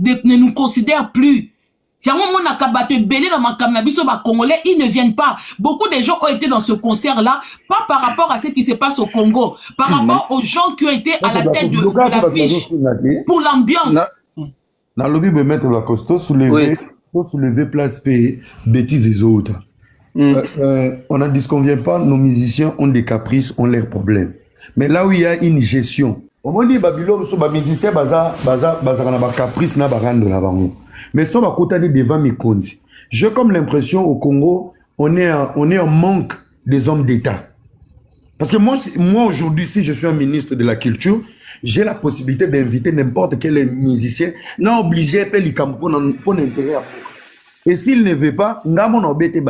ne nous considèrent plus. Congolais, ils ne viennent pas. Beaucoup de gens ont été dans ce concert-là, pas par rapport à ce qui se passe au Congo, par rapport aux gens qui ont été à la tête de l'affiche, pour l'ambiance. Dans le lobby, mettre la costo soulever place P, bêtises et autres. On ne disconvient pas, nos musiciens ont des caprices, ont leurs problèmes. Mais là où il y a une gestion, on dit Babylone, les musiciens, ils caprice na barande la bango. Mais ça va côté devant mes comptes. J'ai comme l'impression au Congo, on est en manque des hommes d'État. Parce que moi aujourd'hui, si je suis un ministre de la Culture, j'ai la possibilité d'inviter n'importe quel musicien, non obligé à payer pour l'intérêt. Et s'il ne veut pas, on a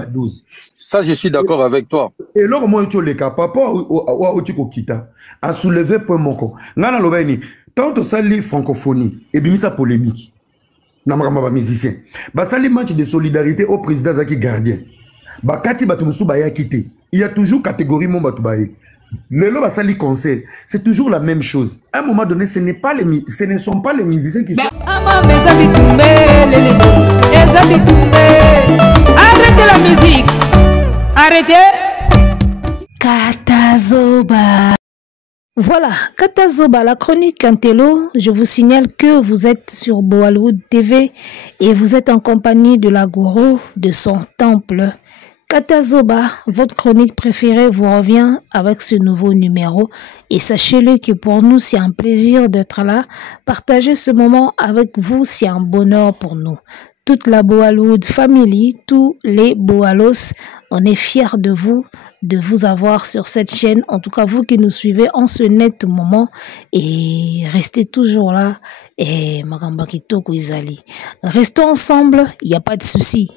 12. Ça, je suis d'accord avec toi. Et là, moi, tu le cas, papa, ou kita, a soulevé point mon corps. Nana l'obéni, tant que ça, les francophonie, et bien, ça polémique. Namama musicien. Bah, ça, les matchs de solidarité au président Zaki Gardien. Bah, Kati Batumusu Baya quitté. Il y a toujours catégorie mon Batoubaye. Le lo basali concert, c'est toujours la même chose. À un moment donné, ce ne sont pas les musiciens qui sont. Arrêtez la musique. Arrêtez. Katazoba. Voilà, Katazoba, la chronique Antelo. Je vous signale que vous êtes sur Boaliwood TV et vous êtes en compagnie de la gourou de son temple. Katazoba, votre chronique préférée vous revient avec ce nouveau numéro et sachez-le que pour nous c'est un plaisir d'être là. Partager ce moment avec vous, c'est un bonheur pour nous. Toute la Boaliwood Family, tous les Boalos, on est fiers de vous avoir sur cette chaîne. En tout cas, vous qui nous suivez en ce net moment et restez toujours là. Et Magambakito Izali. Restons ensemble, il n'y a pas de souci.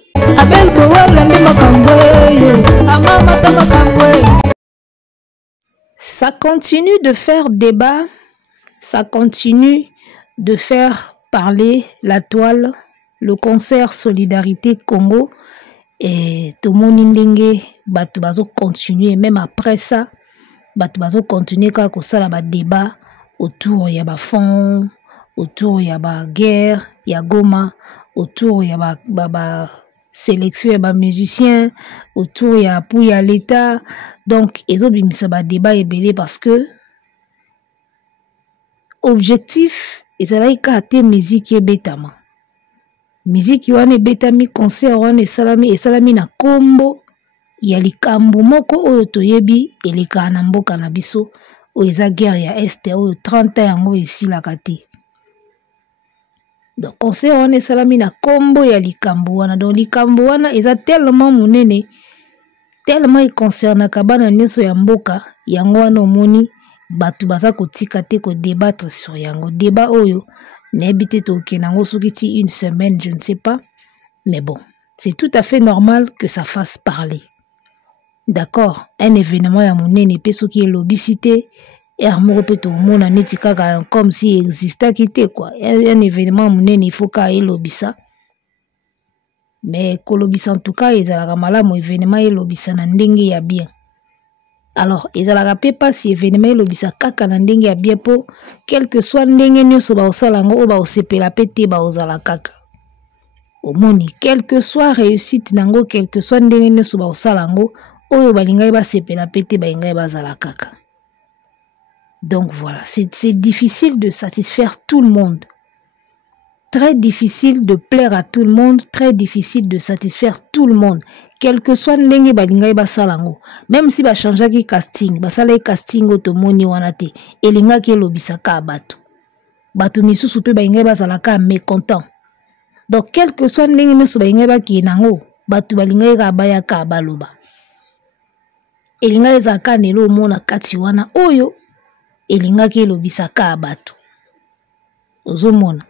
Ça continue de faire débat, ça continue de faire parler la toile, le concert Solidarité Congo et tout le monde va continuer, même après ça, va continuer quand ça la débat autour il y a fond, autour il y a guerre, il y a Goma, autour il y a sélection il y a musiciens, autour il y a l'État. Donc ils ont un débat est belé parce que objectif ils allaient carter musique et bétama musique wana betami concert wana salami na kombo ya likambo moko oyo toyebi eleka na mboka na biso oyo eza guerre ya este oyo 30 ans yango esilaka te. Donc concert wana salami na kombo ya likambo wana, donc likambo wana eza tellement monene, tellement concernaka bana nyonso ya mboka yango wana omoni batu baza kotika te ko débattre sur yango. Débat oyo n'habite toke nango soki une semaine, je ne sais pas, mais bon, c'est tout à fait normal que ça fasse parler. D'accord, un événement ya monene pe soki elobisité ermoko pe to mona neti kaka comme si existait quitté quoi. Un événement monene il faut ka elobisa. Mais kolobisa en tout cas ezalaka malamu événement elobisa na ndenge ya bien. Alors, ezalaka pe pas si événement elobisa kaka na ndenge ya bien po quel que soit ndenge nyonso ba osalango o ba osepela pe te ba ozala kaka. Omoni, quel que soit réussite nango, quel que soit ndenge nyonso ba osalango oyo balingai ba sepela pe te ba ingai ba zala kaka. Donc voilà, c'est difficile de satisfaire tout le monde. Très difficile de plaire à tout le monde, très difficile de satisfaire tout le monde. Quel que soit ndenge balingai basalango, même si ba changeaki casting, basala casting otomoni wana te, elinga ki elobisaka bato. Bato misusu pe balingai bazalaka mécontent. Donc quel que soit ndenge nyonso balingai baki nango, bato balingai ka bayaka baloba. Elinga ezaka nelo mona kati wana oyo elinga ki elobisaka bato. Ozomona.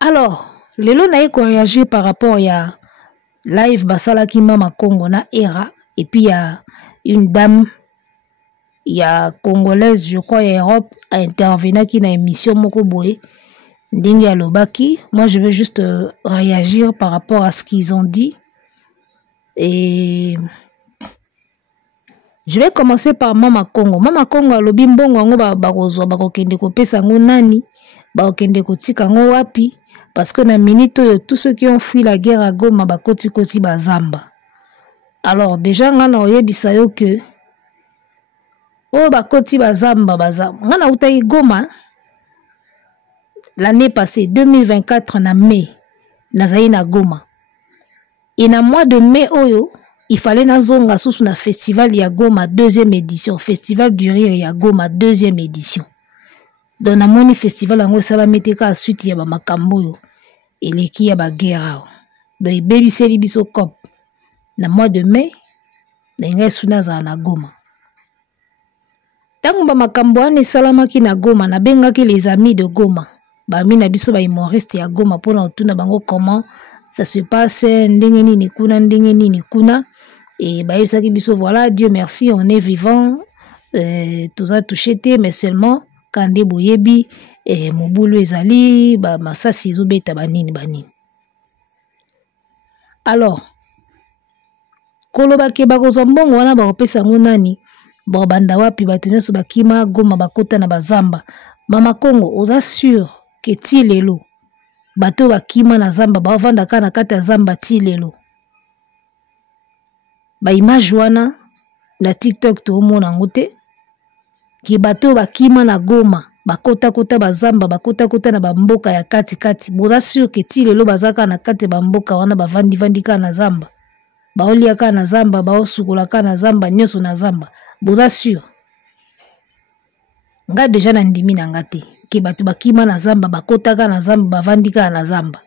Alors, lelo na eko réagir par rapport à live basala ki mama Congo na era et puis il y a une dame il y a congolaise je crois en Europe a intervenu qui na émission moko boye ndenge ya lobaki. Moi je vais juste réagir par rapport à ce qu'ils ont dit et je vais commencer par mama Congo. Mama Congo alobi mbongo ngo bakozwa bakokende kopesa ngo nani baokende kotika ngo wapi parce que na minute oyo tous ceux qui ont fui la guerre à Goma bakoti koti bazamba. Alors déjà ngana oyebisa yo que oh bakoti bazamba ngana utayi Goma l'année passée 2024 na mai nazali na Goma et na mois de mai oyo il fallait nazonga sous na festival ya Goma 2e édition, festival du rire ya Goma 2e édition. Dans na moni festival yango sala meteka a suite ya ba makambo yo eleki ya ba guerre. Donc baby seli biso cop na mois de mai na ngai suna za na Goma. Tango ba makambo ane salamaki na Goma na bengaki les amis de Goma. Ba mina biso ba humoriste ya Goma pona otuna bango comment ça se passe ndenge nini kuna. Et bah, voilà, Dieu merci, on est vivant, tout ça touché, mais seulement quand des boyebi, et mon boulot est allé, bah, massa si zobeta banini. Alors, koloba ke bakozambongo wana bakopesa ngunani, ba banda wapi batenyo so bakima Goma bakota na bazamba. Mama Congo, oza sûr que ti lelo, bato bakima na zamba, ba vanda kana kata zamba ti lelo. Ba image wana na TikTok to mona ngote ki bato bakima na Goma bakota kota bazamba bakota kota na bamboka ya kati boza sûr que ti lelo bazaka na kati bamboka wana bavandi vandika na zamba baolia ka na zamba baosukola ka na zamba nyoso na zamba boza sûr nga deja na ndimi na ngate ki bato bakima na zamba bakota ka na zamba bavandika na zamba.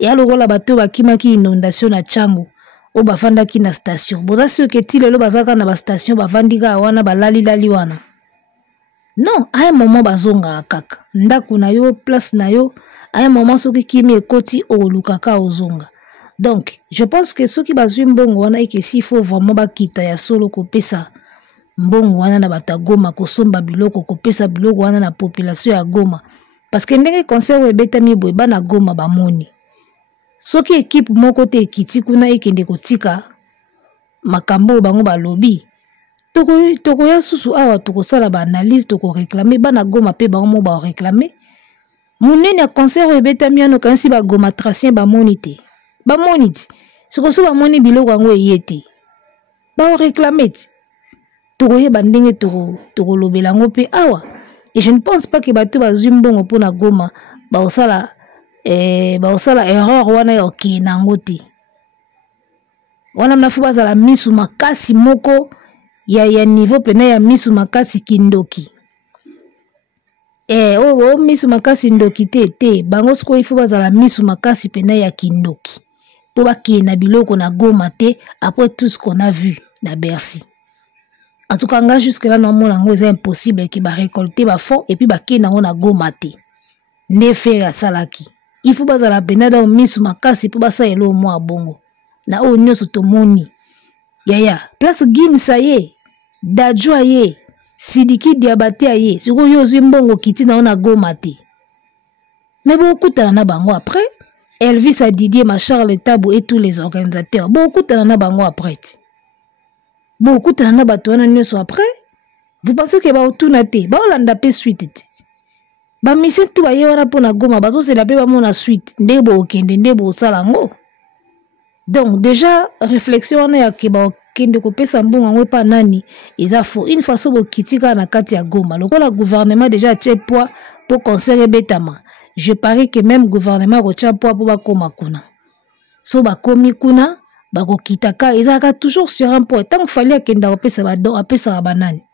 Ya lokola bato bakimaki inondation na Changu o bafandaki na station boza sûr que ti lelo bazaka na ba station bavandika wana balali wana non à un moment bazonga kaka ndaku na yo place na yo à un moment soki kimi ekoti o lukaka ozonga. Donc je pense que soki bazwi mbongo wana et que s'il faut vraiment bakita ya solo kopesa mbongo wana na bata Goma kosomba biloko kopesa biloko wana na population ya Goma parce que ndenge concert ebetami boye bana Goma bamoni. Soki équipe moko te ekiti kuna ekende kotika makambo bango balobi toko ya susu awa toko sala ba analyse toko réclamer bana Goma pe bango mo ba réclamer munene ya concert ebetami ano kansi ba Goma tracien ba monite soko so ba moni biloko yango eyete ba réclamer toko ye bandenge toko lobela ngo pe awa et je ne pense pas que bato bazwi mbongo pona Goma ba osala erreur wana ya okina ngote wana mnafu bazala misu makasi moko ya niveau pena ya misu makasi kindoki misu makasi ndoki te bango siko ifu bazala misu makasi pena ya kindoki po bakina biloko na Goma te après tout ce qu'on a vu na Bercy. En tout cas nga jusque là non mona ngo c'est impossible ki ba récolter ba fond et puis bakina ngo na Goma te ne faire salaki. Il faut pas la benada au misu makasi pour basa elo mwa bongo na o nyoso to moni yaya place gim saye dajwa ye sidiki diabate ye siko yo zimbongo kiti na ona Goma te mais beaucoup na bango après Elvis a Didier Charles Tabou et tous les organisateurs beaucoup na bango après beaucoup na bato wana nyoso après vous pensez que ba otuna te ba olanda pe suite te ba mission tu baye wana pona Goma bazo c'est la pe ba mona suite ndebo okende ndebo salango. Donc déjà réflexion wana ya ke ba okende ko pesa mbongo ngwe pa nani eza faux une fois so bo kitika na kati ya Goma lokola gouvernement déjà tie poids pour concert betama je parie que même gouvernement ko tia poids pour ba koma kuna so ba komi kuna ba ko kitaka ezaka toujours sur un point tant fallait kenda ko pesa ba do apesa ba nani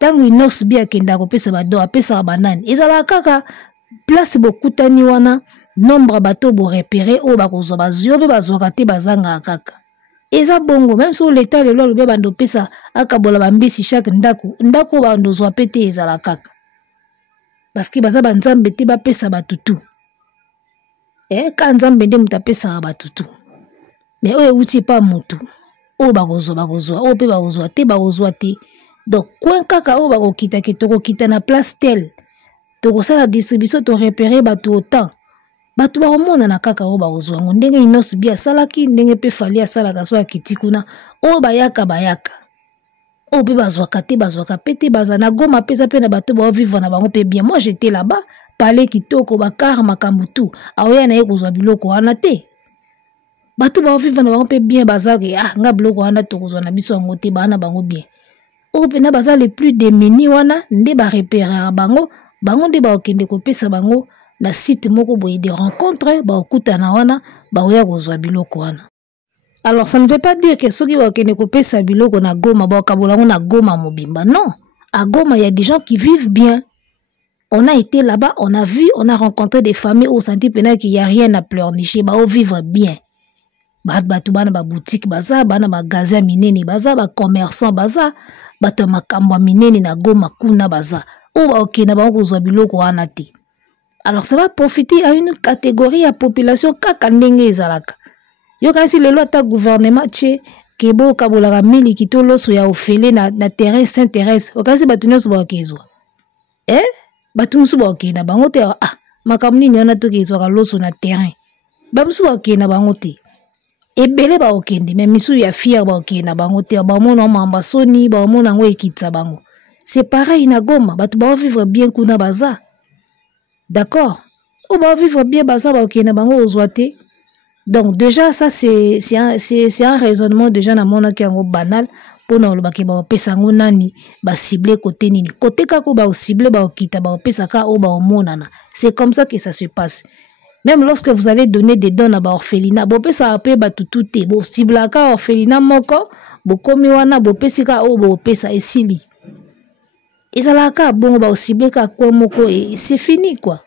tangu inos bia kenda ko pesa ba do apesa ba nani ezala kaka place bokutani wana nombre bato bo repérer o bakozo bazio be bazoka te bazanga kaka eza bongo même sur l'état le lolo be bando pesa akabola bambisi chaque ndako bando zo pété ezala kaka parce que baza banzambe te ba pesa batutu ka nzambe nde mutapesa batutu mais o euti pa mutu o bakozo o pe bakozo te. Donc, quand kaka o bako kita ke toko kita na place tel, toko sala distribution to repérer batu autant. Batu ba mona na kaka o bako zwango ndenge inos bia salaki ndenge pe fali asala kaso ya kitikuna o bayaka. Oh, pe bazwaka te, bazwaka pete, bazana Goma pesa pe na bato ba vivre na bango pe bien. Moi, j'étais là-bas, parler kitoko, bakar, makambutu. Aoya na ye kozwa biloko wana te. Bato ba vivre na bango pe bien, bazake, ah, nga biloko wana to kozwa na biso yango te, bana bango bien. Oh, pe na baza les plus démunis wana, nde ba repérer bango, bango nde ba okende kopesa bango na site moko boye de rencontres, ba okutana wana, ba oya kozwa biloko wana. Alors, ça ne veut pas dire que ceux qui vont couper sa biloko na Goma, na Goma mobimba. Non. À Goma, il y a des gens qui vivent bien. On a été là-bas, on a vu, on a rencontré des familles où on sentit qu'il n'y a rien à pleurnicher, bah, on vivre bien. Bah, bana ba boutique, baza, bana magasin mineni, baza, ba commerçant, baza, bato makamba mineni na Goma kuna baza. Ou ba ok na ba kozwa biloko anate. Alors, ça va profiter à une catégorie de population kakandenge ezalaka. Yo kasi lelo ata gouvernement tche kebo kabolaka mili kitolo so ya ofele na terrain Saint-Thérèse okasi batu nyonso ba kezwa batu musu ba okena bango te makambo nini wana to kezwa loso na terrain ba musu ba okena bango te ebele ba okende mais misu ya fier ba okena bango te ba mona mamba soni ba mona ngo ekitsa bango c'est pareil na Goma batu ba vivre bien kuna baza d'accord ou ba vivre bien baza ba okena bango ozwate. Donc déjà ça c'est un raisonnement déjà na mona ki yango banal pour na lobaki ba opesa ngo nani ba cibler côté nini côté kako ba cibler ba okita ba opesa ka o ba omonana. C'est comme ça que ça se passe. Même lorsque vous allez donner des dons à ba orphelinat bo pesa ape ba tututé bo cibler ka orphelinat moko bo komi wana bo pesika o bo opesa esili. Ezala ka bon ba cibler ka ko moko et c'est fini quoi.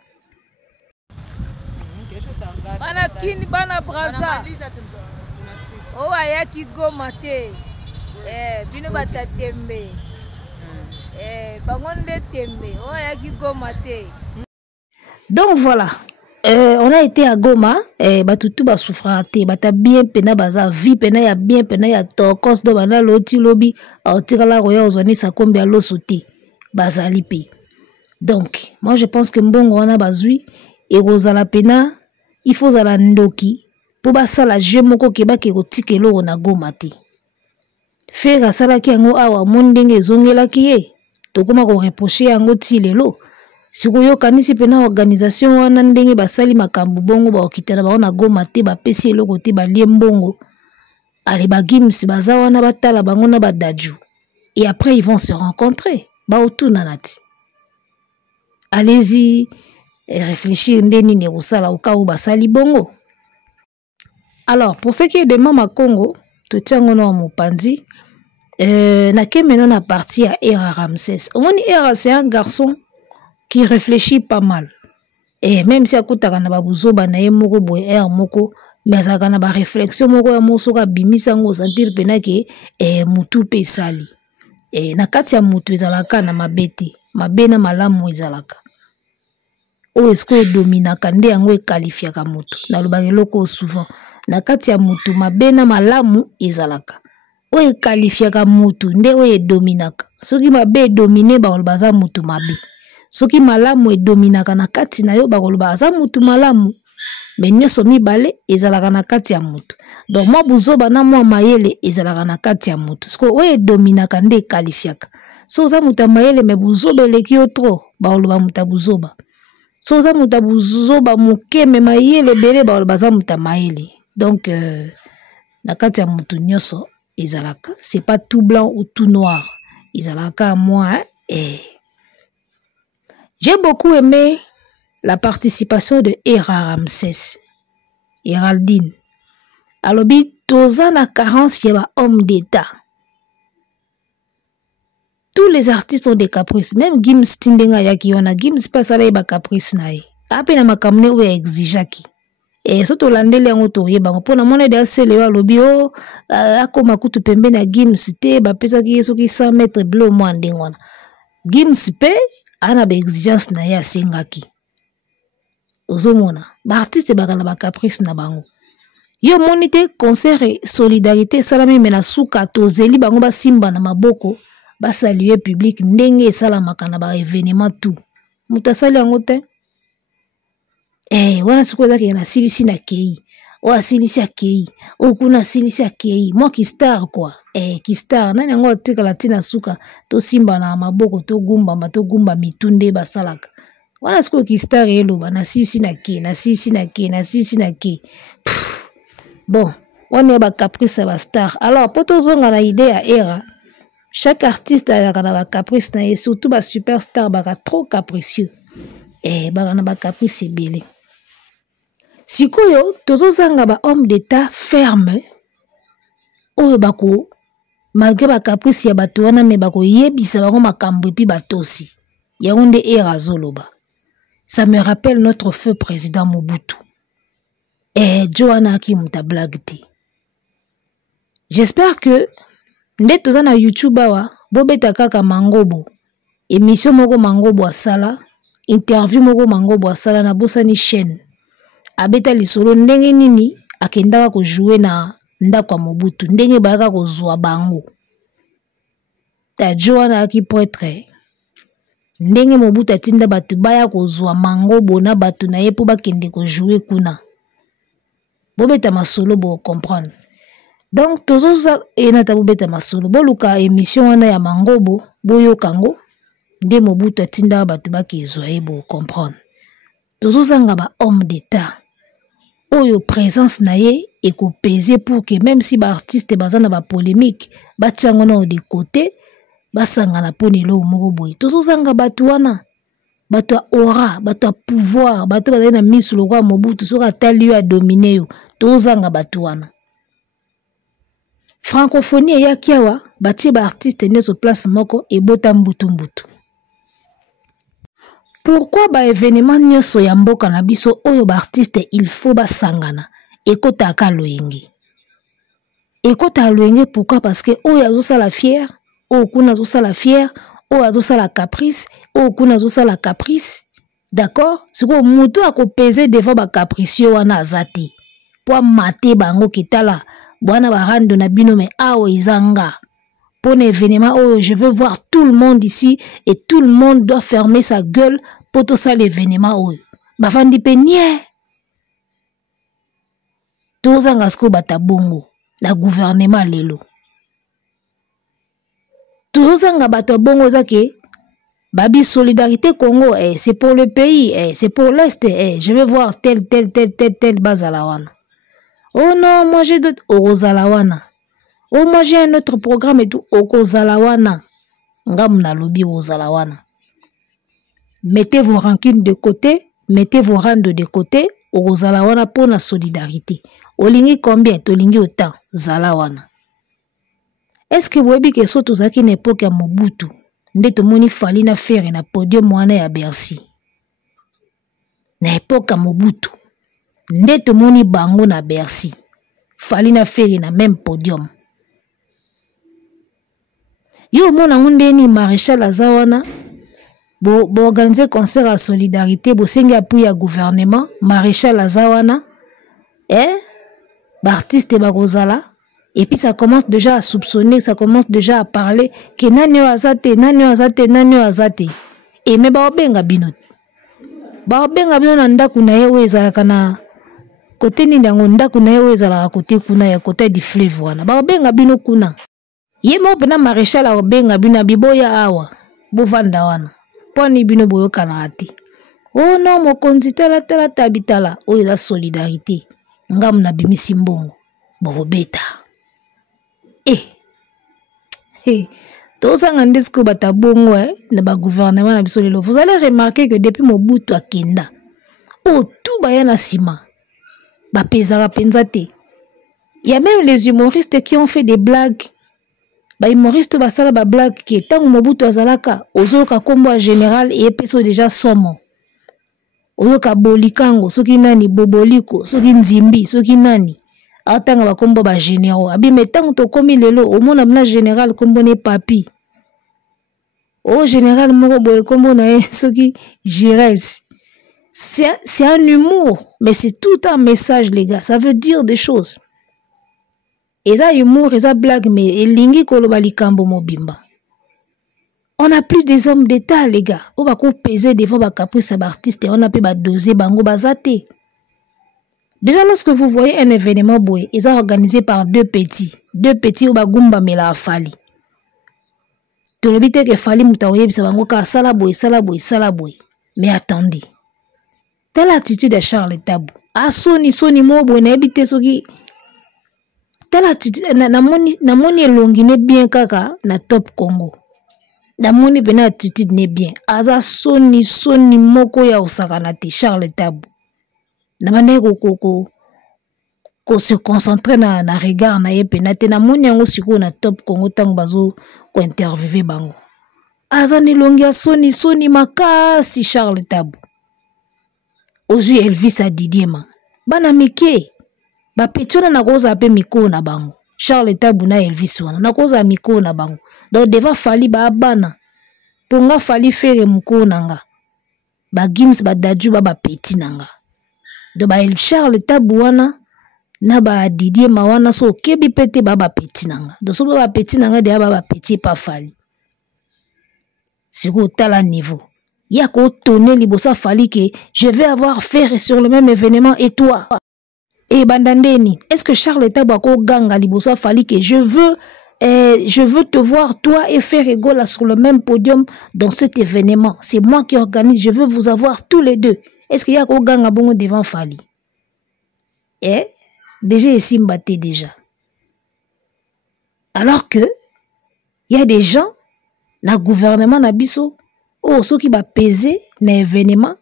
Bana kini bana braza o ayaki Goma te bino batatembe bangonde tembe o ayaki Goma te. Donc voilà, on a été à Goma batutu ba souffra te bata bien pena baza vie pena ya bien pena ya tokos do bana loti lobi aotikala roya ozwani sa kombi a losote bazali pe. Donc moi je pense que mbongo wana bazui et rozala pena il faut zala ndoki pour basala jeu moko keba ke kotikelo na Goma te. Faire sala ki yango awa mondenge zongela ki ye tokoma ko reprocher yango ti lelo sikoyo kanisi pena organisation wana ndenge basali makambu bongo ba okitana ba na Goma te ba pesi eloko te ba liembongo ale ba gims baza wana batala bango na badaju et après ils vont se rencontrer ba otuna nati. Allez-y et réfléchir ndeni ne osala au cas où basali bongo. Alors pour ce qui est de Mama Congo to tiango na mopanzi na kemeno na partie à Era Ramsès. Omoni Era c'est un garçon qui réfléchit pas mal. Et même si akutaka na babuzoba na ye moko boye Era moko mais azaka na ba réflexion moko ya mosoka bimisa ngo sentir pena ke mutu pe sali. Na kati ya mutu ezalaka na mabete mabena malamu ezalaka. O esko e dominaka nde yango e qualifiaka mutu na lobaki loko souvent na kati ya mutu mabena malamu ezalaka o e qualifiaka mutu nde o e dominaka soki mabe domine ba baza mutu mabe soki malamu e dominaka na kati na yo ba baza mutu malamu mais nyoso mibale ezalaka na kati ya mutu. Donc moi buzoba na moi mayele ezalaka na kati ya mutu sko o e dominaka nde e qualifiaka so za muta mayele me buzoba eleki yo trop ba muta buzoba. So za muta buzoba muke me mayele bele ba baza muta mayele. Donc na kati ya mutu nyoso ezalaka c'est pas tout blanc ou tout noir ezalaka moi j'ai beaucoup aimé la participation de Era Ramsès Héraldine alobi toza na carence ya ba homme d'état. Tous les artistes ont des caprices. Même Gims Tindenga yaki wana Gims pas sala ba caprice na ye. Ape na makamne ou exijaki. Et soto landele yango to yeba pona mona de asele wa lobi o akoma kutu pembe na Gims te ba pesa ki yeso ki 100 mètres bleu mo ndengwana. Gims pe ana ba exigence na ya sengaki. Ozomona ba artiste ba kana ba caprice na bango. Yo monite concert et solidarité salami mena suka to zeli bango ba simba na maboko. Ba saluer public ndenge salamaka na ba événement tout mutasali yango te wana siko zaki na silisi na kei o asilisi akei o kuna asilisi akei moi kistar quoi kistar nani yango atikala tina suka to simba na maboko to gumba mitunde basalaka wana siko kistar eloba na sisi na ke bon on est ba caprice ba star alors poto zonga na idée ya era chaque artiste a ba caprice na et surtout ba superstar ba trop capricieux ba na ba caprice belé sikoyo tozozanga ba homme d'état ferme oyo bako malgré ba caprice ya bato wana me bako yebisa bango makambo epi batosi yango nde era zoloba. Ça me rappelle notre feu président Mobutu Johanna ki muta blague te. J'espère que nde toza na YouTube awa bobeta kaka mangobo émission moko mangobo asala interview moko mangobo asala na bosani chaîne abeta lisolo ndenge nini akendaka ko jouer na ndako Mobutu ndenge bayaka ko zwa bango ta Johanna ki prêtre ndenge Mobutu atinda batu baya ko zwa mangobo na batu na ye po bakende ko jouer kuna bobeta masolo bo comprendre. Donc tozoza enata bobeta masolo boluka émission wana ya mangobo boyo kango nde Mobutu atinda batu bakezwa ye bo comprendre. Tozozanga ba homme d'état oyo présence na ye eko peser pour que même si ba artiste bazana ba polémique batiango na de côté basanga na ponelo moko boy tozozanga batu wana bato aura bato pouvoir bato bazana misu lokwa Mobutu soka tali yo a dominer yo tozanga batu wana. Francophonie ya kiawa batie ba artiste neso place moko e bota mbutu. Pourquoi ba événement nyoso ya mboka na biso oyo ba artiste il faut ba sangana ekota ka loyengi. Ekota loyengi pourquoi parce que oyo azosa la fière, oyo kuna azosa la fière, oyo azosa la caprice, oyo kuna azosa la caprice. D'accord? Siko mutu akopeser devant ba capricieux wana azati. Po mater bango kitala Bwana barando na bino me awo izanga. Pour un événement où je veux voir tout le monde ici et tout le monde doit fermer sa gueule pour tout ça l'événement où. Bafandi pe nie. Tozanga sko batabongo na gouvernement lelo. Tozanga batabongo zake babi solidarité Congo c'est pour le pays c'est pour l'est je vais voir tel bazalawana. Oh non, moi j'ai d'autres Orozalawana. Oh moi j'ai un autre programme et tout Okozalawana. Ngamna lobi Ozalawana. Mettez vos rancunes de côté, mettez vos randes de côté, Orozalawana pour la solidarité. Olingi combien? Tolingi autant Zalawana. Est-ce que vous avez que ça tout ça qui n'est pas qu'à Mobutu? Ndeto moni fali na faire na podium wana ya Bercy. Na époque à Mobutu. Ndeto moni bango na Bercy. Fali na faire na même podium. Yo mona ngundeni maréchal azawana. Bo organiser concert à solidarité, bo sengi appui à gouvernement, maréchal azawana. Artiste bagozala. Et puis ça commence déjà à soupçonner, ça commence déjà à parler que nanyo azate. Et me ba obenga binot. Ba obenga binot na ndaku na ye weza kana côté ni ndango ndaku na ye weza la côté kuna ya côté du fleuve wana. Ba obenga binot kuna. Ye mo pena maréchal a obenga binot biboya awa. Bo vanda wana. Poni binot boyo kana ati. Oh non mo konzitala tala tabitala o eza solidarité. Ngam na bimisi mbongo. Bo beta. Tous en discours batabongo na ba gouvernement na biso lelo. Vous allez remarquer que depuis Mobutu akenda, tout baya na sima, ba pezara penzate. Il y a même les humoristes qui ont fait des blagues. Ba humoristes basala ba blague qui tant Mobutu azalaka, ozoka kombo général et peso déjà somo. Oyoka bolikango, soki nani boboliko, soki nzimbi, soki nani. Atanga ba kombo ba généraux abi metango to komi lelo o mona na général kombo ne papi o général moko boye kombo na soki Giresse. C'est un humour mais c'est tout un message les gars, ça veut dire des choses et ça humour et ça blague mais elingi koloba likambo mobimba. On a plus des hommes d'état les gars o ba ko peser devant ba caprice ba artiste on a pe ba doser bango bazate Déjà, lorsque vous voyez un événement boy, ils sont organisé par deux petits au bagumba mela fali. Tu le bite que fali mutaoye bisabango ka salaboy. Mais attendez. Telle attitude de Charles Tabou. A soni mo boy na ebite soki. Telle attitude na moni elongine bien kaka na Top Congo. Na moni bena attitude ne bien. Aza soni moko ya osakana te Charles Tabou. Na mane ko se concentrer na regard na ye penate na moni yango siko na Top Congo tango bazo ko interviewer bango. Aza ni longia soni makasi Charles Tabou. Ozu Elvis a Didier ma. Bana mike. Ba petiona na koza ape miko na bango. Charles Tabou na Elvis wana na koza miko na bango. Donc deva fali ba bana. Ponga fali fere mko nanga. Ba Gims ba Daju ba petit nanga. Donc ba Charles Tabou wana na ba Didier ma wana so kebi pete ba petit nanga. Donc so ba petit nanga de ba petit pa fali. Siko tala niveau. Yako tonner libosa fali que je vais avoir faire sur le même événement et toi. Et bandandeni, est-ce que Charles Tabou ko ganga libosa fali que je veux te voir toi et faire égale sur le même podium dans cet événement. C'est moi qui organise, je veux vous avoir tous les deux. Est-ce qu'il y a ko ganga bongo devant fali? Eh, déjà ici mbaté déjà. Alors que il y a des gens na gouvernement na biso oh ceux qui va peser na événement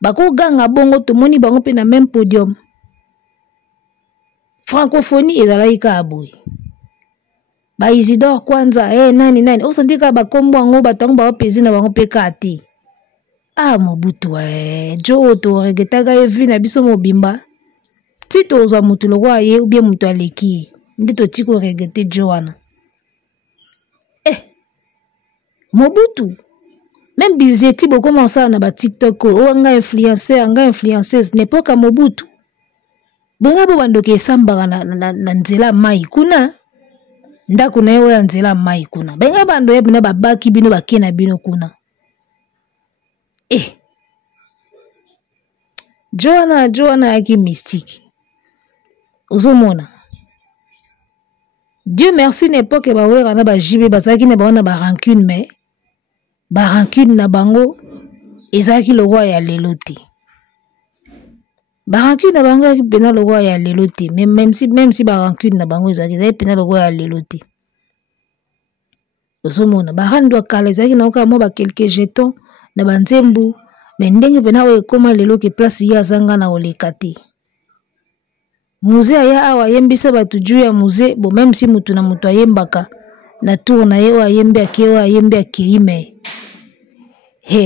bako ganga bongo to moni bango pe na même podium. Francophonie ezalaika aboy. Ba Isidore Kwanza nani o sandika ba kombo ngo batango ba peser na bango pe kati. Ah Mobutu jo to regetaga evi na biso mobimba. Tito oza mutu lokwa ye ou bien mutu aleki. Ndito tiko regete Joana. Mobutu. Même Bizeti beaucoup commencé na ba TikTok anga influenceuse n'époque à Mobutu. Bonga bo bandoke samba na nzela mai kuna. Ndako na yewe nzela mai kuna. Benga bando yebina babaki bino bakena bino kuna. Joana yaki mystique. Ozomona. Dieu merci n'époque ba wera na ba jibe bazaki na ba na ba rancune mais ba rancune na bango ezaki le roi ya lelote. Ba rancune na bango ezaki pena le roi ya lelote même si ba rancune na bango ezaki pena le roi ya lelote. Ozomona ba rando kala ezaki na oka mo ba quelques jetons na banzembu mais ndenge pena o ekoma lelo ke place ya zanga na olekati. Musée aya awa yembisa batu juu ya musée bon même si mutu na mutu ayembaka na tour na yewa yembe akeime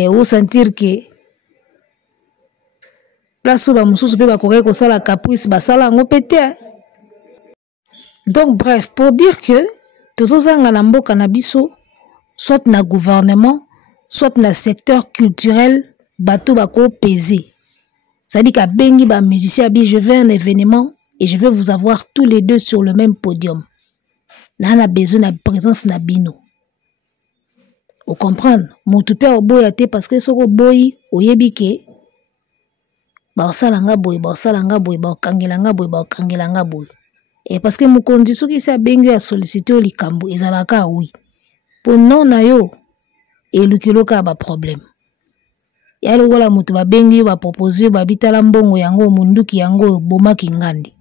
ou sentir que place ba mususu pe bakokai ko sala caprice basala ngo pété. Donc bref pour dire que tozozanga na mboka na biso soit na gouvernement soit na secteur culturel bato bako peser. Ça dit qu'à bengi ba musicien bi je vais un événement et je vais vous avoir tous les deux sur le même podium. Na besoin de présence na bino. Vous comprenez? Mon tout père boyate parce que soko boy oyebike ba salanga boy ba kangelanga boy. Et parce que mon condition qui sa bengi a sollicité o likambo ezalaka oui. Pour non na yo et lukiloka ba problème. Ya lo wala mutu ba bengi ba proposer ba bitala mbongo yango munduki yango bomaki ngandi.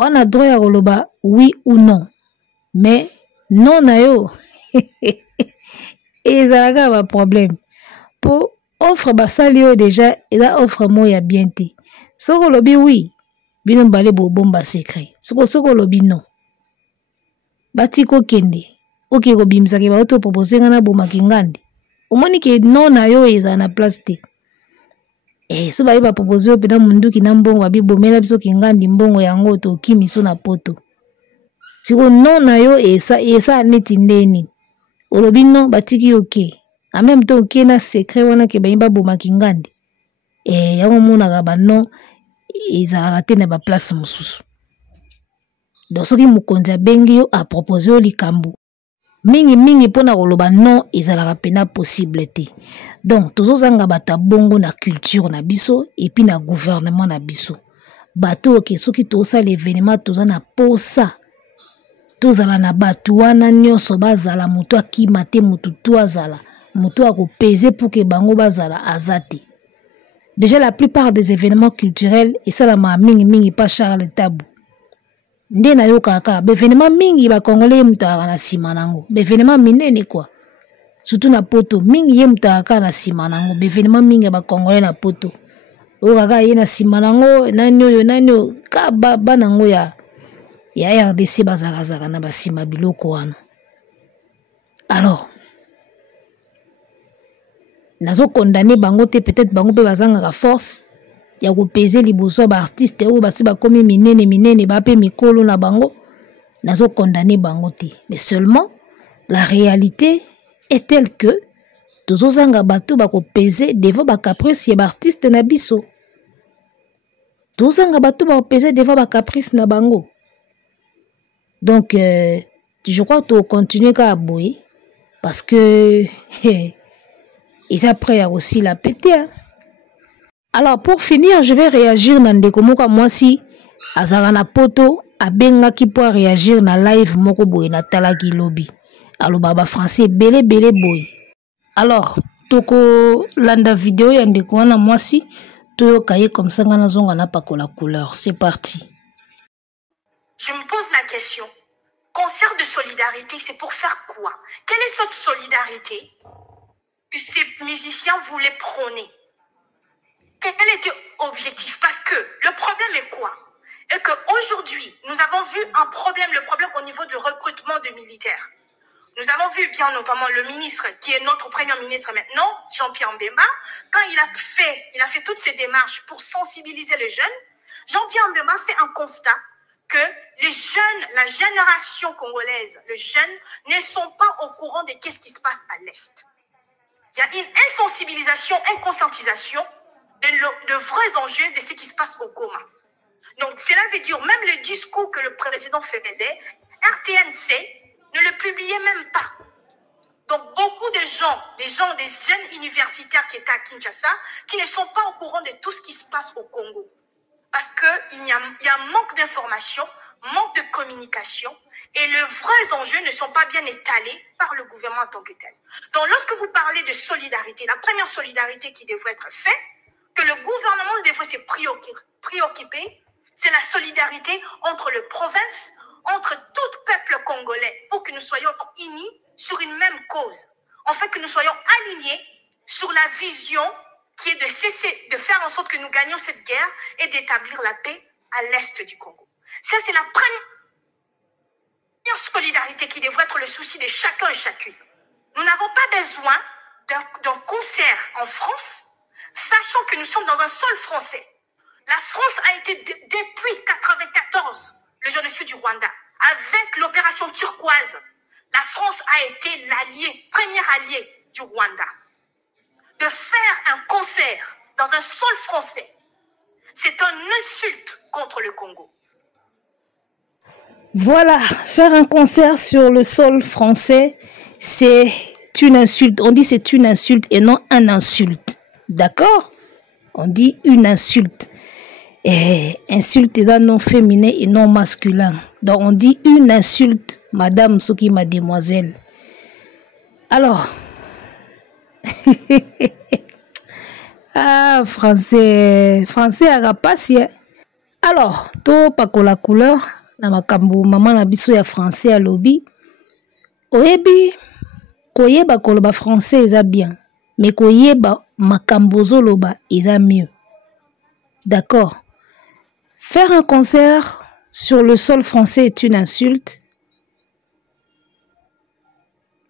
On a droit à roloba oui ou non. Mais non na yo. Et ça a un problème. Pour offre basalio déjà, et ça offre moi bien té. Soko lobi oui. Bino balé bo bomba secret. Soko lobi non. Batiko kende. Ok ko bimza ke ba auto proposer ngana bomaki ngandi. Omoni ke non na yo eza na place te. So ba iba proposer pena mundu ki na mbongo abi bomela biso ki ngandi mbongo yango to kimiso na poto. Siko non na yo esa neti ndeni. Olobi non batiki ok. En même temps ok na secret wana ke ba iba bomaki ngandi. Yango mona ga ba non eza raté na ba place mususu. Donc soki mukonzi bengi yo a proposer o likambo. Mingi pona koloba non ezalaka pena possible te. Donc tozozanga bata bongo na culture na biso et puis na gouvernement na biso. Bato ke soki tosa l'événement toza na posa. Tozala na batu wana nyonso bazala mutu akima te mutu tu azala. Mutu akopese pour que bango bazala azate. Déjà la plupart des événements culturels et ça la mingi pas Charles Tabou. Nde na yo kaka événement mingi ba congolais mutaka na sima nango. Événement minene quoi. Surtout na poto mingi ye mutaka na sima nango. Événement mingi ba congolais na poto. O kaka ye na sima nango nanyo ka ba nango ya RDC bazaka na basima biloko wana. Alors nazo condamné bango te peut-être bango pe bazanga ka force ya ko peser liboso ba artiste ou basi ba komi minene ba pe mikolo na bango nazo condamné bango te mais seulement la réalité est telle que tozozanga bato ba ko peser devant ba caprice ya ba artiste na biso tozanga bato ba ko peser devant ba caprice na bango donc je crois que tu continuer ka boy parce que ils sont prêts à aussi la péter. Hein? Alors pour finir, je vais réagir dans des comme moi si Azarana Poto a benga qui peut réagir dans live moko boy na talaki lobby. Alors baba français belé boy. Alors toko landa vidéo yande ko na moi si to kaye comme ça ngana zonga na pa la couleur. C'est parti. Je me pose la question. Concert de solidarité, c'est pour faire quoi? Quelle est cette solidarité que ces musiciens voulaient prôner? Quel était l'objectif? Parce que le problème est quoi? Et qu'aujourd'hui, nous avons vu le problème au niveau du recrutement de militaires. Nous avons vu bien notamment le ministre, qui est notre premier ministre maintenant, Jean-Pierre Mbemba, quand il a fait toutes ces démarches pour sensibiliser les jeunes, Jean-Pierre Mbemba fait un constat que les jeunes, la génération congolaise, les jeunes ne sont pas au courant de qu'est-ce qui se passe à l'Est. Il y a une insensibilisation, une conscientisation de vrais enjeux de ce qui se passe au Goma. Donc cela veut dire même le discours que le président faisait, RTNC ne le publiait même pas. Donc beaucoup de gens, des jeunes universitaires qui étaient à Kinshasa, qui ne sont pas au courant de tout ce qui se passe au Congo. Parce qu'il y a un manque d'information, manque de communication, et les vrais enjeux ne sont pas bien étalés par le gouvernement en tant que tel. Donc lorsque vous parlez de solidarité, la première solidarité qui devrait être faite, que le gouvernement devrait se préoccuper, c'est la solidarité entre les provinces, entre tout peuple congolais, pour que nous soyons unis sur une même cause. En fait, que nous soyons alignés sur la vision qui est de cesser, de faire en sorte que nous gagnions cette guerre et d'établir la paix à l'est du Congo. Ça, c'est la première solidarité qui devrait être le souci de chacun et chacune. Nous n'avons pas besoin d'un concert en France, sachant que nous sommes dans un sol français. La France a été, depuis 1994, le génocide du Rwanda, avec l'opération turquoise, la France a été premier allié du Rwanda. De faire un concert dans un sol français, c'est une insulte contre le Congo. Voilà, faire un concert sur le sol français, c'est une insulte. On dit c'est une insulte et non un insulte. D'accord? On dit une insulte. Et insulte est un nom féminin et non masculin. Donc on dit une insulte, madame Soki, mademoiselle. Alors, ah, français à passer. Alors, to pako la couleur, na makambo maman na biso ya français à lobby. Oyebi, koyeba koloba français eza bien, mais koyeba makambo zoloba eza mieux. D'accord. Faire un concert sur le sol français est une insulte.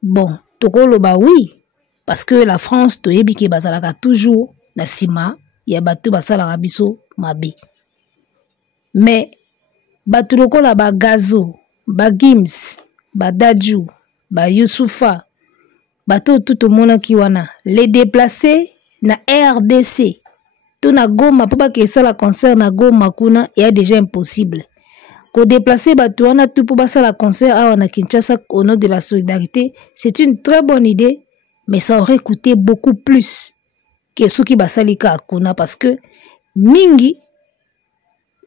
Bon, tokoloba oui, parce que la France toyebi ke bazalaka toujours na sima ya bato basalaka biso mabe. Mais bato lokola ba Gazo, ba Gims, ba Dadju, ba Youssoufa, bato tout mona ki wana, les déplacés na RDC. Tout na Goma, pour pas que ça la concert na Goma kuna, est déjà impossible. Ko déplacer bato wana tout pour pas ça la concert à wana Kinshasa au nom de la solidarité, c'est une très bonne idée, mais ça aurait coûté beaucoup plus que ce qui basalika kuna parce que mingi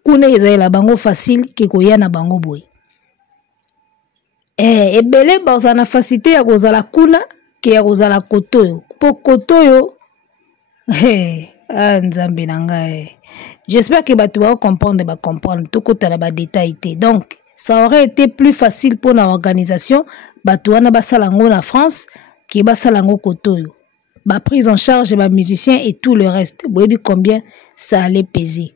kuna ezala bango facile ke koya na bango boy. Ebele bazana facilité ya kozala kuna ke ya kozala kotoyo. Po kotoyo nzambe na ngai. J'espère que tu vas comprendre, tout côté la détail. Donc, ça aurait été plus facile pour l'organisation, Batouana Basalango en France, qui Basalango Kotoyo. Prise en charge des musiciens et tout le reste. Vous voyez combien ça allait peser.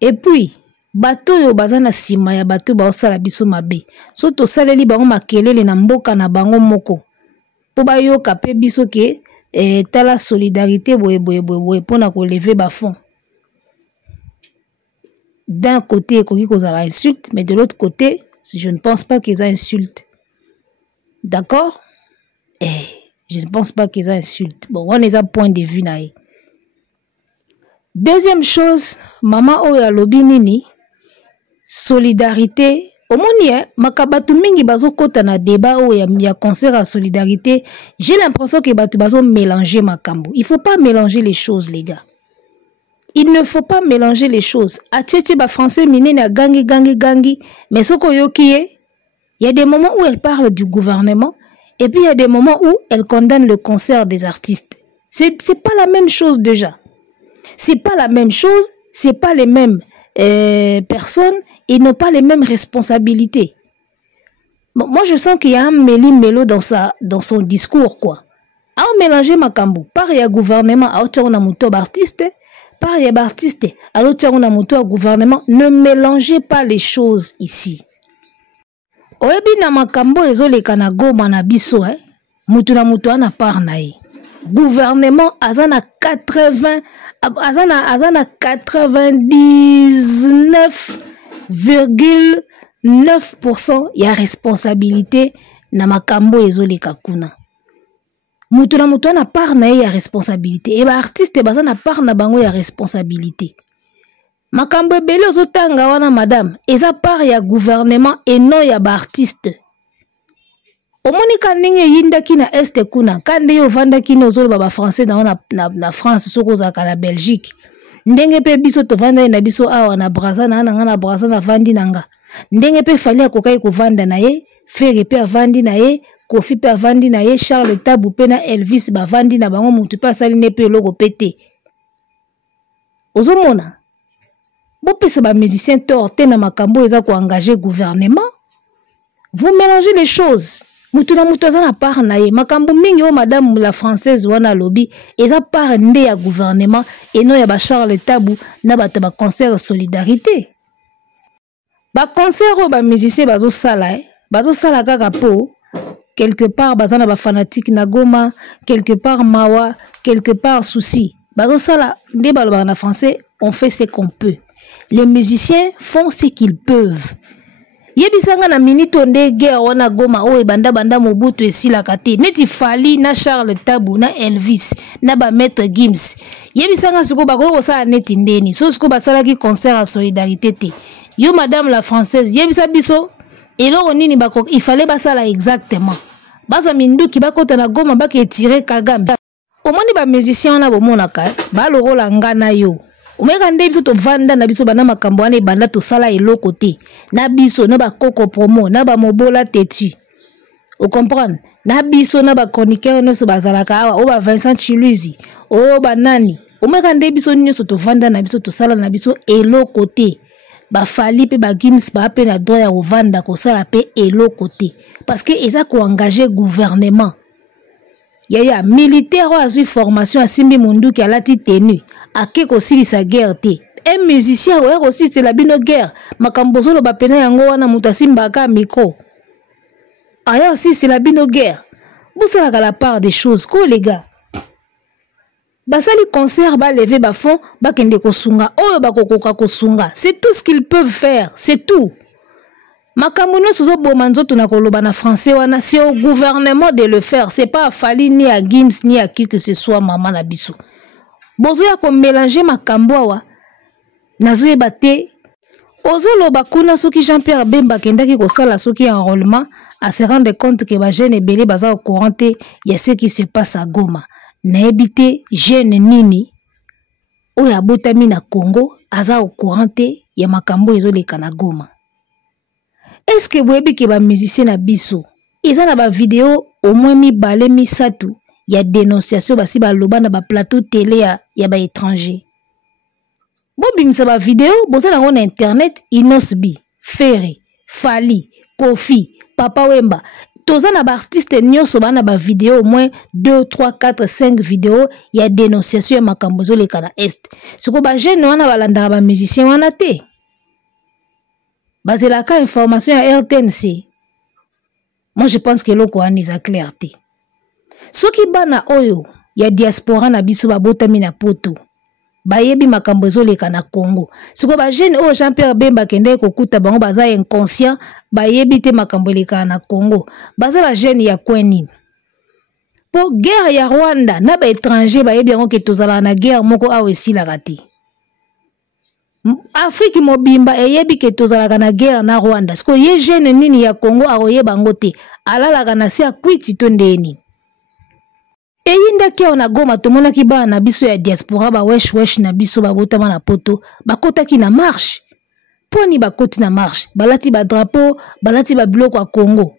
Et puis, Batoyo Bazana Sima ya Bato Baosala Biso Mabe. Soto Saleli Bango Makelele na mboka na Bango Moko. Po Bayo Kape Biso ke tala solidarité boye pour na ko lever ba fond. D'un côté, ils ont insulte, mais de l'autre côté, je ne pense pas qu'ils insultent. D'accord? Je ne pense pas qu'ils insultent. Bon, on est à point de vue. Deuxième chose, maman oya lobi nini, solidarité. Au moins, makabatu mingi bazo kota na débat oya ya concert à solidarité. J'ai l'impression que batu bazo mélanger makambo. Il faut pas mélanger les choses, les gars. Il ne faut pas mélanger les choses. Atieti ba français minene a gangi. Mais ce qu'on yokie, il y a des moments où elle parle du gouvernement et puis il y a des moments où elle condamne le concert des artistes. C'est pas la même chose déjà. C'est pas la même chose, c'est pas les mêmes personnes et n'ont pas les mêmes responsabilités. Bon, moi je sens qu'il y a un méli-mélo dans son discours quoi. A mélanger makambo, par il y a gouvernement, a autant on a muto artiste. Par les artistes, alors on a monté au gouvernement, ne mélangez pas les choses ici. Oebi na makambo ezole kana goma na biso mutu na mutu ana par na ye. Gouvernement azana 99,9% ya responsabilité na makambo ezole kakuna. Mutu na mutu na part na ya responsabilité. Et ba artiste baza na part na bango ya responsabilité. Makambo ebele ozotanga wana madame, eza part ya gouvernement et non ya ba artiste. Omoni kaninge yindaki na este kuna, kande yo vandaki no zolo ba français na France soko zaka la Belgique. Ndenge pe biso to vanda na biso awa na Brazza na Brazza na vandi nanga. Ndenge pe fali akokai ko vanda na ye, Fere pe avandi na ye. Kofi pe avandi na ye, Charles Tabu pe na Elvis bavandi na bango mutu pe asali ne pe loko pete. Ozomona. Bopesa ba musicien torte na makambo eza ko engager gouvernement. Vous mélangez les choses. Mutu na mutu aza na part na ye. Makambo mingi o madame la française wana lobi eza part nde ya gouvernement et non ya ba Charles Tabu na bata ba concert solidarité. Ba concert o ba musicien bazo sala bazo sala kaka po quelque part bazana ba fanatique na Goma, quelque part mawa, quelque part souci. Bazo sala nde baloba na français, on fait ce qu'on peut. Les musiciens font ce qu'ils peuvent. Yebisanga na minute onde guerre wana Goma o banda Mobutu esila kate. Neti Fali na Charles Tabu na Elvis na ba Maître Gims. Yebisanga siko bako sa neti ndeni. So siko basala ki concert à solidarité te. Yo madame la française, yebisa biso et là on il fallait basala exactement. Baso minduki bakota na Goma baki etirer Kagame. Omoni ba musicien na bomonaka ba lokola ngana yo. Omeka nde biso to vanda na biso bana makambo wana banda to sala eloko te. Na biso na ba koko promo na ba mobola tetu. Vous comprenez? Na biso na ba chroniqueur no so bazalaka awa o ba Vincent Chiluzi, o ba nani. Omeka nde biso nyoso to vanda na biso to sala na biso eloko te. Ba Fali pe ba Gims ba pe na droit ya ovanda ko sala pe eloko te. Parce que eza ko engager gouvernement. Yaya militaire a eu formation à Simbi Munduki à la tenue. A keko sili sa guerre te. Un musicien ouais aussi c'est la bino guerre. Makambozo lo ba pena yango wana mutasimba ka micro. Aya aussi c'est la bino guerre. Vous savez la part des choses quoi les gars. Basali concert ba lever ba fond ba kende ko sunga oyo ba kokoka ko sunga. C'est tout ce qu'ils peuvent faire, c'est tout. Makamuno sozo bomanzo tuna koloba na français wana c'est au gouvernement de le faire, c'est pas à Fali ni à Gims ni à qui que ce soit maman na biso. Bozo ya ko mélanger makambo wa nazo ebate ozo loba kuna soki Jean-Pierre Bemba kendaki ko sala soki enrôlement à se rendre compte que les jeunes belé baza au courant il y a ce qui se passe à Goma. Naebite jeune nini oya botami na Congo aza au courant il y a makambo ezoleka na Goma. Est-ce que boyebi ke ba musicien na biso eza na ba vidéo au moins mibale misatu ya dénonciation basi ba loba na ba plateau télé ya ba étranger. Bobimisa ba vidéo boza na ngona internet Inosbi, Ferry, Fali, Kofi, Papa Wemba. Toza na ba artiste nyonso ba na ba vidéo au moins 2, 3, 4, 5 vidéos ya dénonciation ya makambo ezoleka na Est. Siko ba jeune wana balanda ba musicien wana te. Bazelaka information ya RTNC. Moi je pense que loko wana eza clarté. Soki bana oyo ya diaspora na biso babotami na poto bayebi makambo ezoleka na Congo. Siko ba jeune oyo Jean-Pierre Bemba kende kokuta bango baza inconscient bayebi te makambo eleka na Congo. Baza ba jeune ya kweni. Po guerre ya Rwanda na ba étranger bayebi yango ke tozala na guerre moko awe esilaka te. Afrique mobimba eyebi ke tozalaka na guerre na Rwanda. Siko ye jeune nini ya Congo akoyeba ngo te alalaka na se akwiti to ndeni. Eyinda kia na Goma tomonaki ba na biso ya diaspora ba wesh na biso babotama na poto bakotaki na marche. Poni bakoti na marche balati ba drapeau balati ba biloko ya Congo.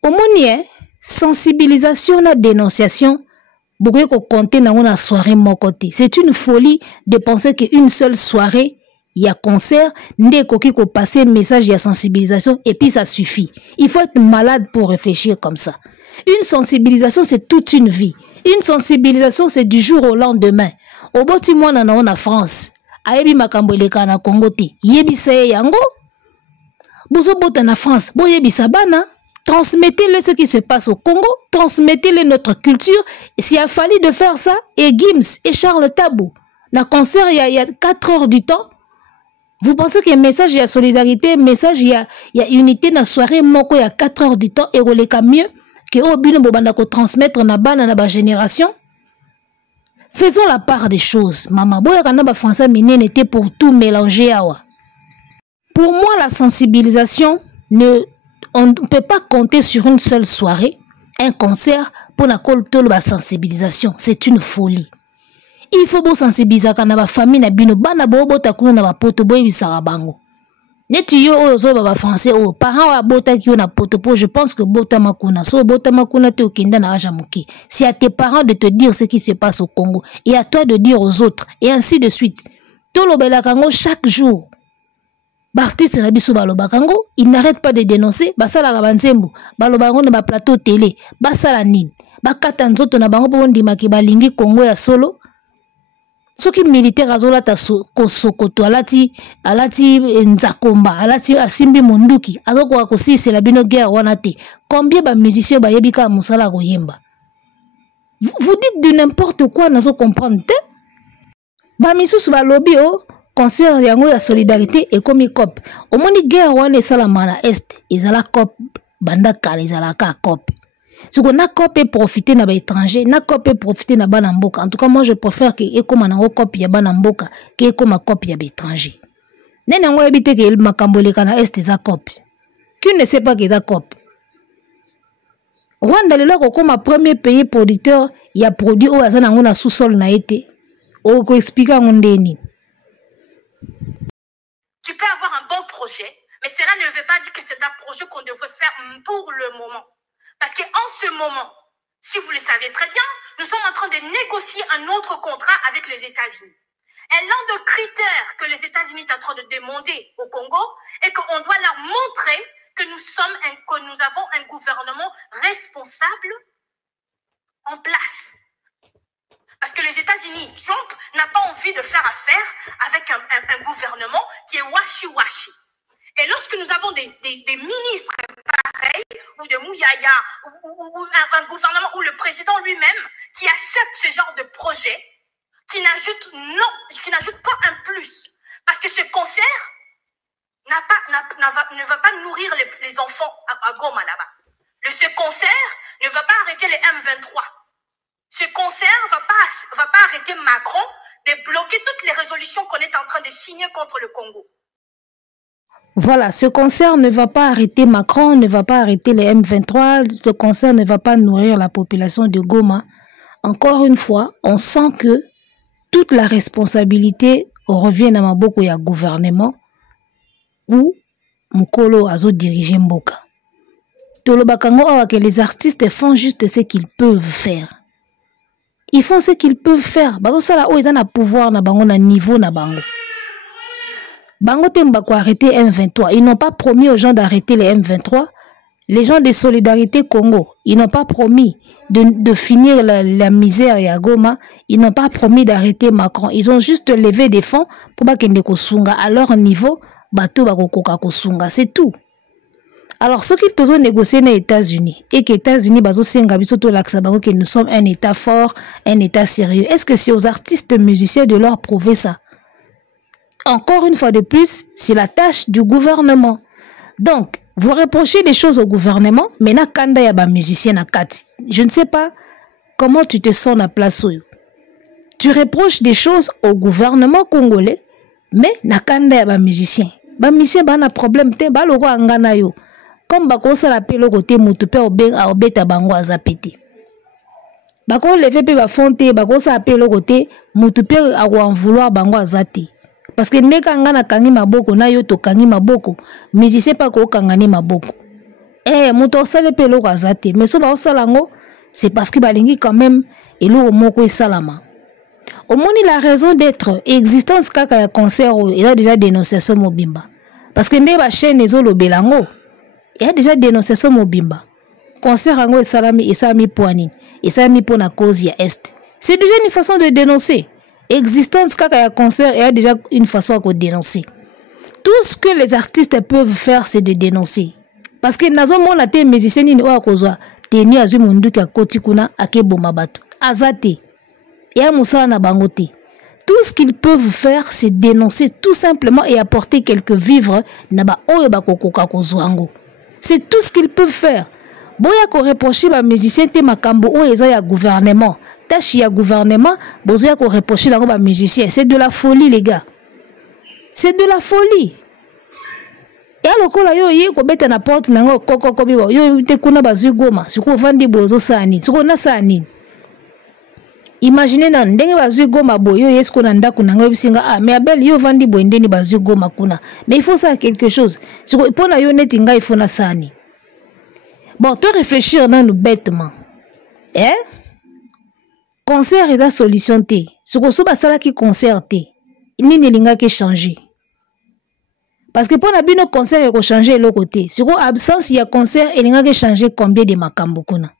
Omoni sensibilisation na dénonciation beaucoup ko compter na una soirée mokoté. C'est une folie de penser qu'une seule soirée il y a concert ndé koki ko passer message ya sensibilisation et puis ça suffit. Il faut être malade pour réfléchir comme ça. Une sensibilisation, c'est toute une vie. Une sensibilisation, c'est du jour au lendemain. Au boti mwana na ona France. Ayebi makambo eleka na Congo te. Yebi saye yango. Bozo bota na France. Bo yebi sabana. Transmettez-le ce qui se passe au Congo. Transmettez-le notre culture. Et s'il a fallu de faire ça, et Gims et Charles Tabou. Na concert, il y a 4 heures du temps. Vous pensez qu'il y a un message, il y a solidarité, message, il y a unité dans la soirée, moko, il y a 4 heures du temps, et releka mieux. Que obino bobanda ko transmettre na bana na ba génération. Faisons la part des choses. Maman boya kana ba français minene était pour tout mélanger awa. Pour moi la sensibilisation on ne peut pas compter sur une seule soirée, un concert pour na koltolo ba sensibilisation, c'est une folie. Il faut bo sensibiliser kana ba famille na bino bana bo bota kuna na ba poto boy bisara bango. Neti yo ozo baba français o parents wa bota ki na potopo je pense que bota makuna so bota makuna te okenda na aja muki. C'est à tes parents de te dire ce qui se passe au Congo et à toi de dire aux autres et ainsi de suite. Tolo bela kango chaque jour. Bartiste na biso baloba kango, il n'arrête pas de dénoncer basala ka banzembo, baloba ngo na ba plateau télé, basala nini. Bakata nzoto na bango po ndima ki balingi Congo ya solo. Soki militaire azolata kosokoto alati nzakomba alati asimbi munduki azoko kosisi la bino guerre wana te. Combien ba musiciens ba yebika musala koyemba. Vous dites de n'importe quoi nazo comprendre te. Ba misusu ba lobby o concert yango ya solidarité et comme COP. Omoni guerre wana esala mana est ezala COP banda kala ezala ka COP. Si on a copé profiter na ba étranger, na copé profiter na banamboka. En tout cas, moi je préfère que ekoma na copie ya banamboka que ekoma copie ya étranger. Nena ngo ebite que makambo leka na est za copie. Qui ne sait pas que za copie. Rwanda le loko comme premier pays producteur, il a produit au azana ngo na sous-sol na été. O ko expliquer ngondeni. Tu peux avoir un bon projet, mais cela ne veut pas dire que c'est un projet qu'on devrait faire pour le moment. Parce qu'en ce moment, si vous le savez très bien, nous sommes en train de négocier un autre contrat avec les États-Unis. Et l'un des critères que les États-Unis sont en train de demander au Congo est qu'on doit leur montrer que nous avons un gouvernement responsable en place. Parce que les États-Unis, Trump n'a pas envie de faire affaire avec un gouvernement qui est washi-washi. Et lorsque nous avons des ministres pareils, ou de Mouyaya, ou un gouvernement, ou le président lui-même, qui accepte ce genre de projet, qui n'ajoute pas un plus. Parce que ce concert ne va pas nourrir les enfants à Goma là-bas. Ce concert ne va pas arrêter les M23. Ce concert ne va pas arrêter Macron de bloquer toutes les résolutions qu'on est en train de signer contre le Congo. Voilà, ce concert ne va pas arrêter Macron, ne va pas arrêter les M23, ce concert ne va pas nourrir la population de Goma. Encore une fois, on sent que toute la responsabilité revient à maboko ya gouvernement ou Mukolo azo diriger Mboka. Tolobakango awa que les artistes font juste ce qu'ils peuvent faire. Ils font ce qu'ils peuvent faire. Bazo sala o ils ont pouvoir na bango na niveau na bango. Bango temba ko arrêter M23. Ils n'ont pas promis aux gens d'arrêter les M23. Les gens de Solidarité Congo, ils n'ont pas promis de finir la misère à Goma. Ils n'ont pas promis d'arrêter Macron. Ils ont juste levé des fonds pour pas qu'ils ne kosunga à leur niveau. Bato ba kokoka kosunga, c'est tout. Alors, ce qu'ils ont négocié aux États-Unis et que les États-Unis bazo senga biso to laksa bango que nous sommes un État fort, un État sérieux. Est-ce que c'est aux artistes musiciens de leur prouver ça? Encore une fois de plus, c'est la tâche du gouvernement. Donc, vous reprochez des choses au gouvernement, mais na kanda ya ba musicien na kati. Je ne sais pas comment tu te sens à place où. Tu reproches des choses au gouvernement congolais, mais na kanda ya ba musicien. Ba musicien ba na problème te ba loko ngana yo. Comme bako sa la pelo côté mutu pe obeta bango azapeti. Bako lever pe ba fonte bako sa pelo côté mutu pe a en vouloir bango azati. Parce que neka ngana kangi maboko na yo to kangi maboko musicien pa ko kangani maboko. Muto sa le pelo azati mais so ba salango c'est parce que balingi quand même elo moko salama. Au moins il a raison d'être existence kaka ya concert il a déjà dénoncé ce mobimba. Parce que ne ba chaîne ezolo belango il y a déjà dénoncé ce mobimba. Concert ango et salami poani et salami pour na cause ya est. C'est déjà une façon de dénoncer. Existence kaka ya concert il y a déjà une façon de dénoncer. Tout ce que les artistes peuvent faire c'est de dénoncer. Parce que nazo mona te musicien ni wa kozwa teni azu mundu ka koti kuna akeboma bato. Azate. Et à Moussa na bangote. Tout ce qu'ils peuvent faire, c'est dénoncer tout simplement et apporter quelques vivres. C'est tout ce qu'ils peuvent faire. Boya ko reprocher ba musicien te makambo o eza ya gouvernement. Tâche ya gouvernement, boya ko reprocher la ba musicien. C'est de la folie les gars. C'est de la folie. Et alors ko la yo ye ko beta na porte nango koko ko bibo yo te kuna bazu Goma. Siko vandi bozo sani. Siko na sani. Imaginez na ndenge bazu Goma boyo yesko na ndako na bisinga mais abel yo vandi boendeni bazu Goma kuna. Mais il faut ça quelque chose. Siko pona yo netinga il faut na sani. Bon, tu réfléchir dans nous bêtement. Concert est la solution T. Siko so basala ki concert T. Nini linga ke changer. Parce que pour na bino concert ko changer le côté. Siko absence il y a concert et linga ke changer combien de makambo kuna.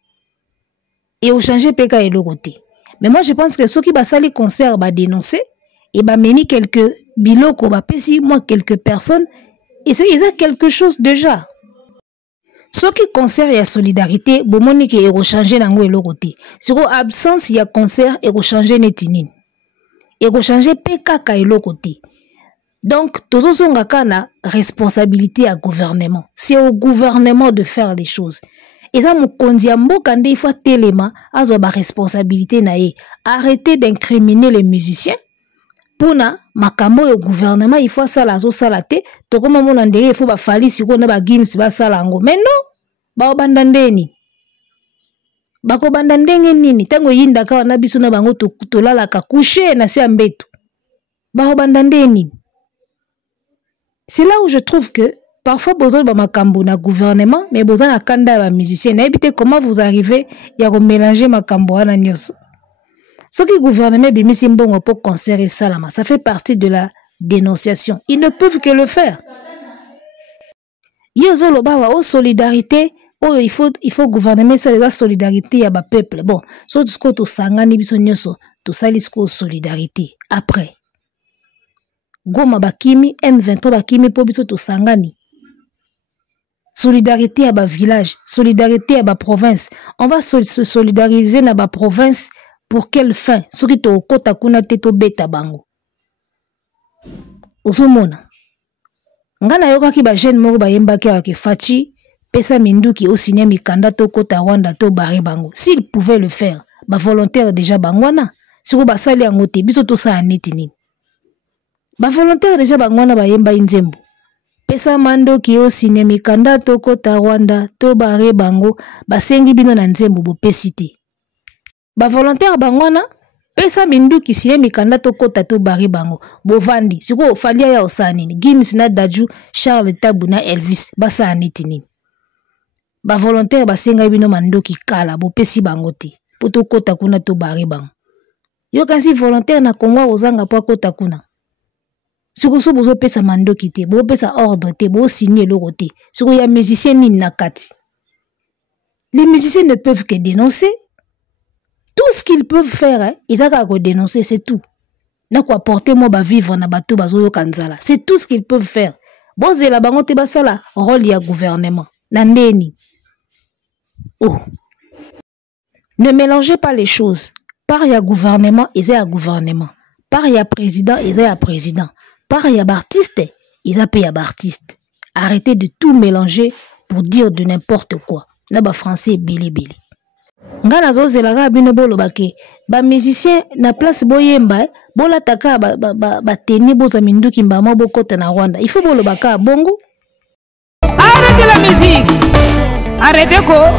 Et au changer peka et le côté. Mais moi, je pense que ceux qui basali concert va dénoncer et va même quelques biloko, va pesi moi quelques personnes et c'est quelque chose déjà. Ceux qui concert et solidarité, bon moni qui est changer nango et le côté. Sur absence il y a concert et changer netinin. Et changer PKK et le côté. Donc tous sont na responsabilité à gouvernement. C'est au gouvernement de faire les choses. Et ça, quand il faut téléma, azo ba responsabilité nae. Arrêtez d'incriminer les musiciens. Pour na makambo au gouvernement, il faut ça la zo salate. To comme mon andé, il faut ba fali si ko na ba gims ba salango. Mais non, ba bandandeni. Ba ko bandandenge nini? Tango yinda ka na biso na bango to lala ka coucher na se ambeto. Ba bandandeni. C'est là où je trouve que parfois, vous avez un gouvernement, mais vous avez un candidat musicien. N'habitez comment vous arrivez à mélanger ma cambo na nyoso. Ce qui gouvernement bimisi mbongo pour concert et salama, ça fait partie de la dénonciation. Ils ne peuvent que le faire. Yozo loba wa solidarité, il faut gouvernement ça la solidarité ya ba peuple. Bon, so tout ce que to sangani biso nyoso, to salisko solidarité. Après Goma bakimi M23 bakimi po biso to sangani. Solidarité à bas village, solidarité à bas province. On va se solidariser na bas province pour quelle fin? Ce qui to kota kuna teto beta bango. Osomona. Ngana yoka ki ba jeune moko ba yemba ki Fachi pesa minduki au signer mikanda to kota Rwanda to bare bango. S'il pouvait le faire, ba volontaire déjà bangwana. Si ko ba sali angote biso to sa anetini. Ba volontaire déjà bangwana ba yemba inzembo. pesa mandoki osine mikanda tokota Rwanda to bare bango basengi bino na nzembo bopesi te. Ba volontaire bangwana pesa minduki sine mikanda tokota to bare bango bovandi siko falia ya osanini Gims na Daju Charles Tabu na Elvis basa neti nini. Ba volontaire basenga bino mandoki kala bopesi bango te poto kota kuna to bare bango. Yo kasi volontaire na Kongo ozanga po kota kuna. Siko bozo pesa mandoki te, bo pesa ordre te, bo signer loko te. Siko ya musicien ni nakati. Les musiciens ne peuvent que dénoncer. Tout ce qu'ils peuvent faire, ils ont dénoncer, c'est tout. Na quoi porter moi ba vivre na bateau bazo kanzala. C'est tout ce qu'ils peuvent faire. Boze la bango te basala rôle ya gouvernement. Nandeni. Oh. Ne mélangez pas les choses. Par ya gouvernement, ils ont gouvernement. Par ya président, ils ont président. Par ya artiste, ils ont payé artiste. Arrêtez de tout mélanger pour dire de n'importe quoi. Naba français bili bili. Ngana zozela ga bino bolo bake ba musicien na place boyemba bola taka ba teni boza minduki mbama bokota na Rwanda. Il faut bolo baka bongo. Arrêtez la musique. Arrêtez quoi?